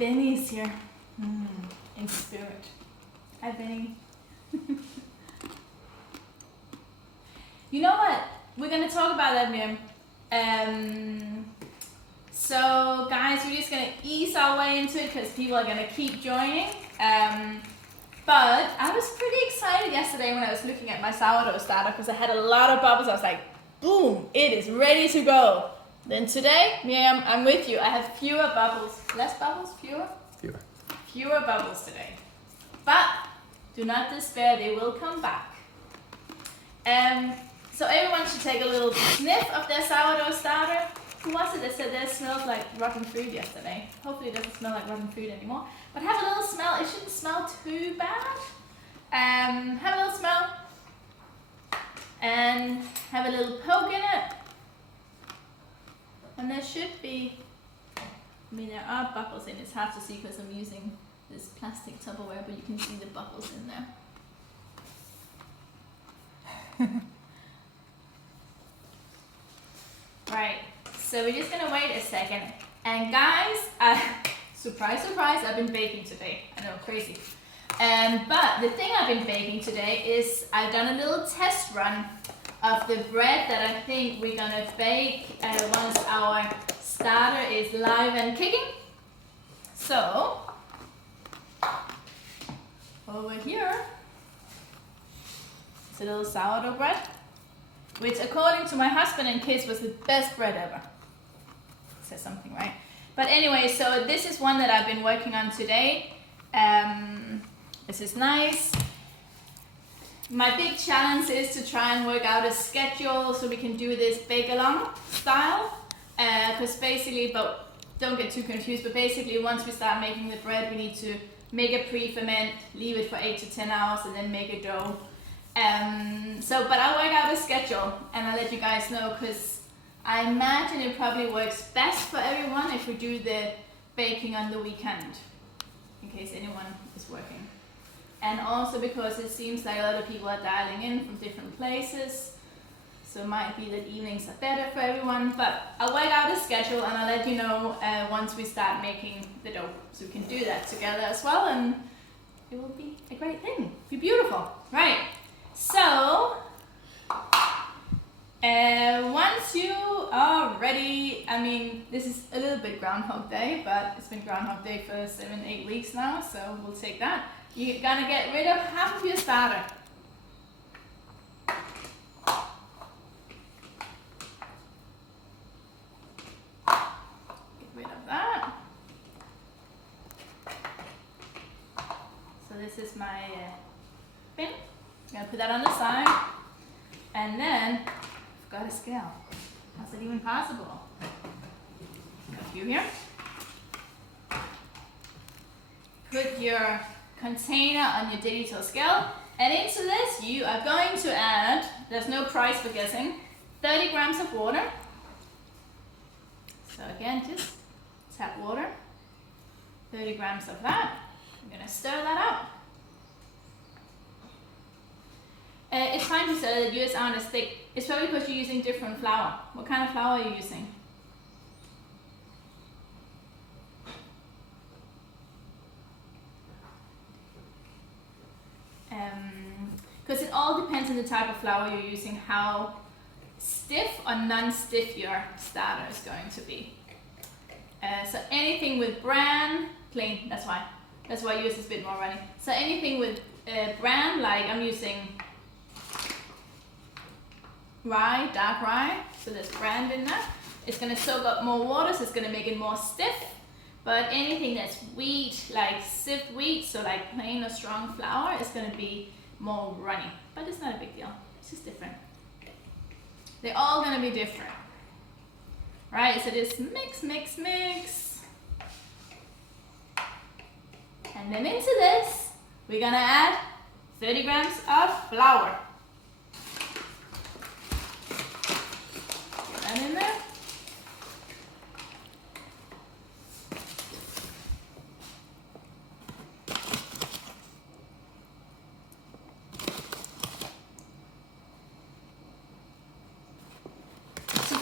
Benny's here. In spirit. Hi, Benny. You know what? We're gonna talk about that, Miriam. So guys, we're just gonna ease our way into it because people are gonna keep joining. But I was pretty excited yesterday when I was looking at my sourdough starter because I had a lot of bubbles. I was like, boom, it is ready to go. Then today, Miriam, I'm with you. I have fewer bubbles. Less bubbles? Fewer? Fewer bubbles today. But do not despair, they will come back. So everyone should take a little sniff of their sourdough starter. Who was it that said that smelled like rotten food yesterday? Hopefully it doesn't smell like rotten food anymore. But have a little smell. It shouldn't smell too bad. Have a little smell. And have a little poke in it. And there should be, I mean there are bubbles in it. It's hard to see because I'm using this plastic Tupperware, but you can see the bubbles in there. Right, so we're just gonna wait a second. And guys, surprise, surprise, I've been baking today. I know, crazy. But the thing I've been baking today is I've done a little test run of the bread that I think we're gonna bake once our starter is live and kicking. So, over here, it's a little sourdough bread, which according to my husband and kids was the best bread ever. Says something, right? But anyway, so this is one that I've been working on today. This is nice. My big challenge is to try and work out a schedule so we can do this bake-along style. Because basically, but don't get too confused, but basically once we start making the bread, we need to make a pre-ferment, leave it for 8 to 10 hours, and then make a dough. But I'll work out a schedule and I'll let you guys know, because I imagine it probably works best for everyone if we do the baking on the weekend, in case anyone is working. And also because it seems like a lot of people are dialing in from different places, so it might be that evenings are better for everyone, but I'll work out a schedule and I'll let you know once we start making the dough, so we can do that together as well, and it will be a great thing, be beautiful, right? So, once you are ready, I mean, this is a little bit Groundhog Day, but it's been Groundhog Day for 7-8 weeks now, so we'll take that. You're gonna get rid of half of your starter. Get rid of that. So this is my bin. I'm gonna put that on the side. And then, I've got a scale. How's it even possible? Got a few here. Put your container on your digital scale, and into this you are going to add, there's no price for guessing, 30 grams of water. So again, just tap water, 30 grams of that. I'm going to stir that up. It's fine to stir that yours aren't as thick. It's probably because you're using different flour. What kind of flour are you using? Because it all depends on the type of flour you're using, how stiff or non-stiff your starter is going to be. So anything with bran, plain, that's why yours is a bit more runny. So anything with bran, like I'm using rye, dark rye, so there's bran in that. It's going to soak up more water, so it's going to make it more stiff. But anything that's wheat, like sieved wheat, so like plain or strong flour, is going to be more runny. But it's not a big deal. It's just different. They're all going to be different. Right, so just mix, mix, mix. And then into this, we're going to add 30 grams of flour. Put that in there.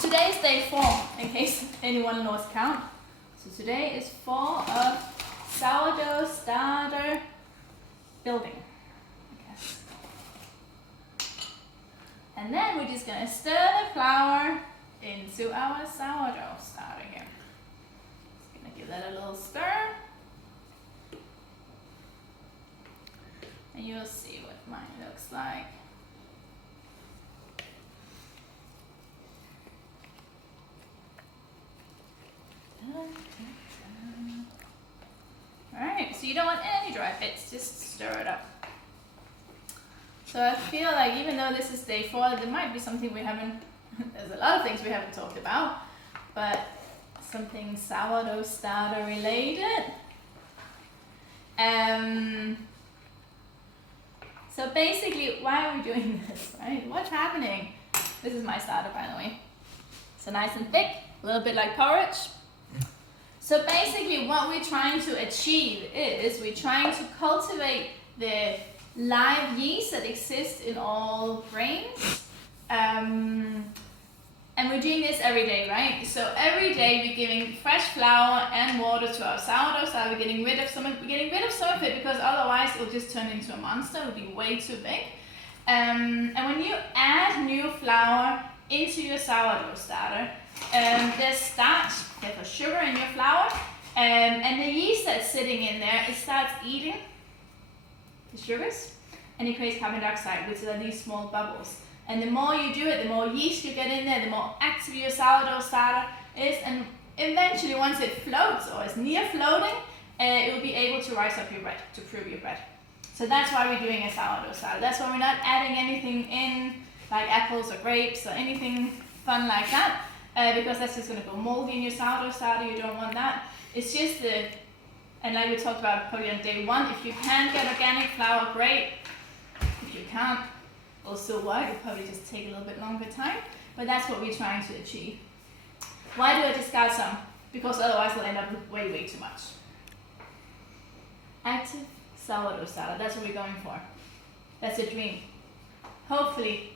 Today is day 4, in case anyone lost count. So today is 4 of sourdough starter building, I guess. And then we're just gonna stir the flour into our sourdough starter here. Just gonna give that a little stir. And you'll see what mine looks like. Alright, so you don't want any dry bits, just stir it up. So I feel like even though this is day 4, there might be something we haven't, there's a lot of things we haven't talked about, but something sourdough starter related. So basically, why are we doing this, right? What's happening? This is my starter, by the way. So nice and thick, a little bit like porridge. So basically what we're trying to achieve is we're trying to cultivate the live yeast that exists in all grains. And we're doing this every day, right? So every day we're giving fresh flour and water to our sourdough. So we're getting rid of some of it because otherwise it'll just turn into a monster. It'll be way too big. And when you add new flour into your sourdough starter, there's starch, there's sugar in your flour, and the yeast that's sitting in there, it starts eating the sugars, and it creates carbon dioxide, which are these small bubbles. And the more you do it, the more yeast you get in there, the more active your sourdough starter is, and eventually once it floats or is near floating, it will be able to rise up your bread, to prove your bread. So that's why we're doing a sourdough starter. That's why we're not adding anything in, like apples or grapes or anything fun like that, because that's just going to go moldy in your sourdough starter. You don't want that. It's just and like we talked about probably on day 1, if you can get organic flour, great. If you can't, will still work. It'll probably just take a little bit longer time, but that's what we're trying to achieve. Why do I discard some? Because otherwise we'll end up with way, way too much. Active sourdough starter, that's what we're going for. That's a dream. Hopefully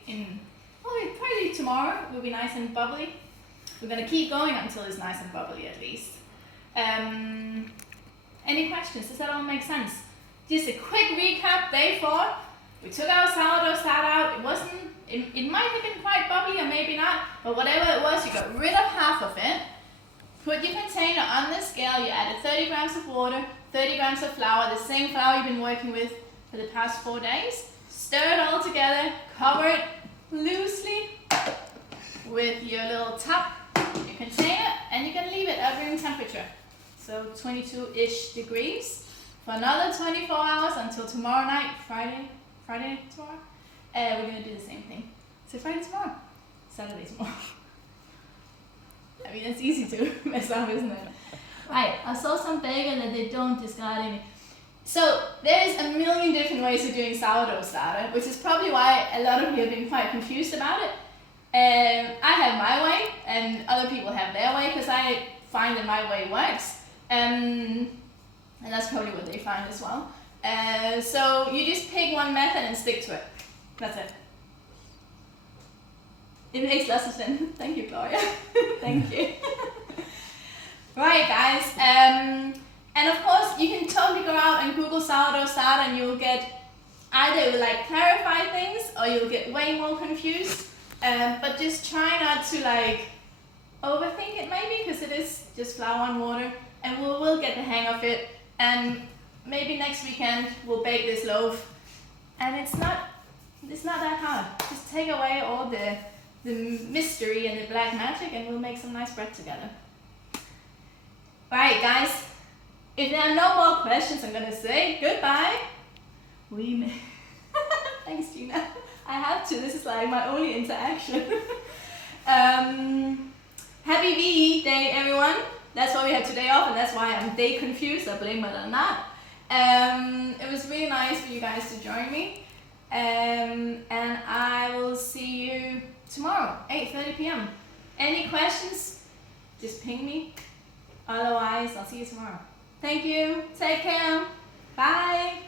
probably tomorrow it will be nice and bubbly. We're going to keep going until it's nice and bubbly at least. Any questions? Does that all make sense? Just a quick recap, day 4. We took our sourdough starter out. It might have been quite bubbly or maybe not, but whatever it was, you got rid of half of it. Put your container on the scale. You added 30 grams of water, 30 grams of flour, the same flour you've been working with for the past 4 days. Stir it all together, cover it loosely with your little top, your container, and you're going to leave it at room temperature. So 22-ish degrees for another 24 hours until tomorrow night, Friday tomorrow. We're going to do the same thing. So Friday tomorrow, Saturday tomorrow. I mean, it's easy to mess up, isn't it? Right, I saw some bacon that they don't discard any. So there's a million different ways of doing sourdough starter, which is probably why a lot of you have been quite confused about it. I have my way, and other people have their way, because I find that my way works. And that's probably what they find as well. So you just pick one method and stick to it. That's it. It makes lots of sense. Thank you, Gloria. Thank you. Right, guys. And of course, you can totally go out and Google sourdough starter, and you'll get either it will like clarify things, or you'll get way more confused. But just try not to like overthink it, maybe, because it is just flour and water, and we'll get the hang of it. And maybe next weekend we'll bake this loaf, and it's not that hard. Just take away all the mystery and the black magic, and we'll make some nice bread together. Alright, guys, if there are no more questions, I'm gonna say goodbye. Thanks, Gina. I have to, this is like my only interaction. Happy VE Day, everyone. That's why we have today off, and that's why I'm day confused, I blame it on that. It was really nice for you guys to join me. And I will see you tomorrow, 8:30 p.m. Any questions? Just ping me. Otherwise, I'll see you tomorrow. Thank you. Take care. Bye.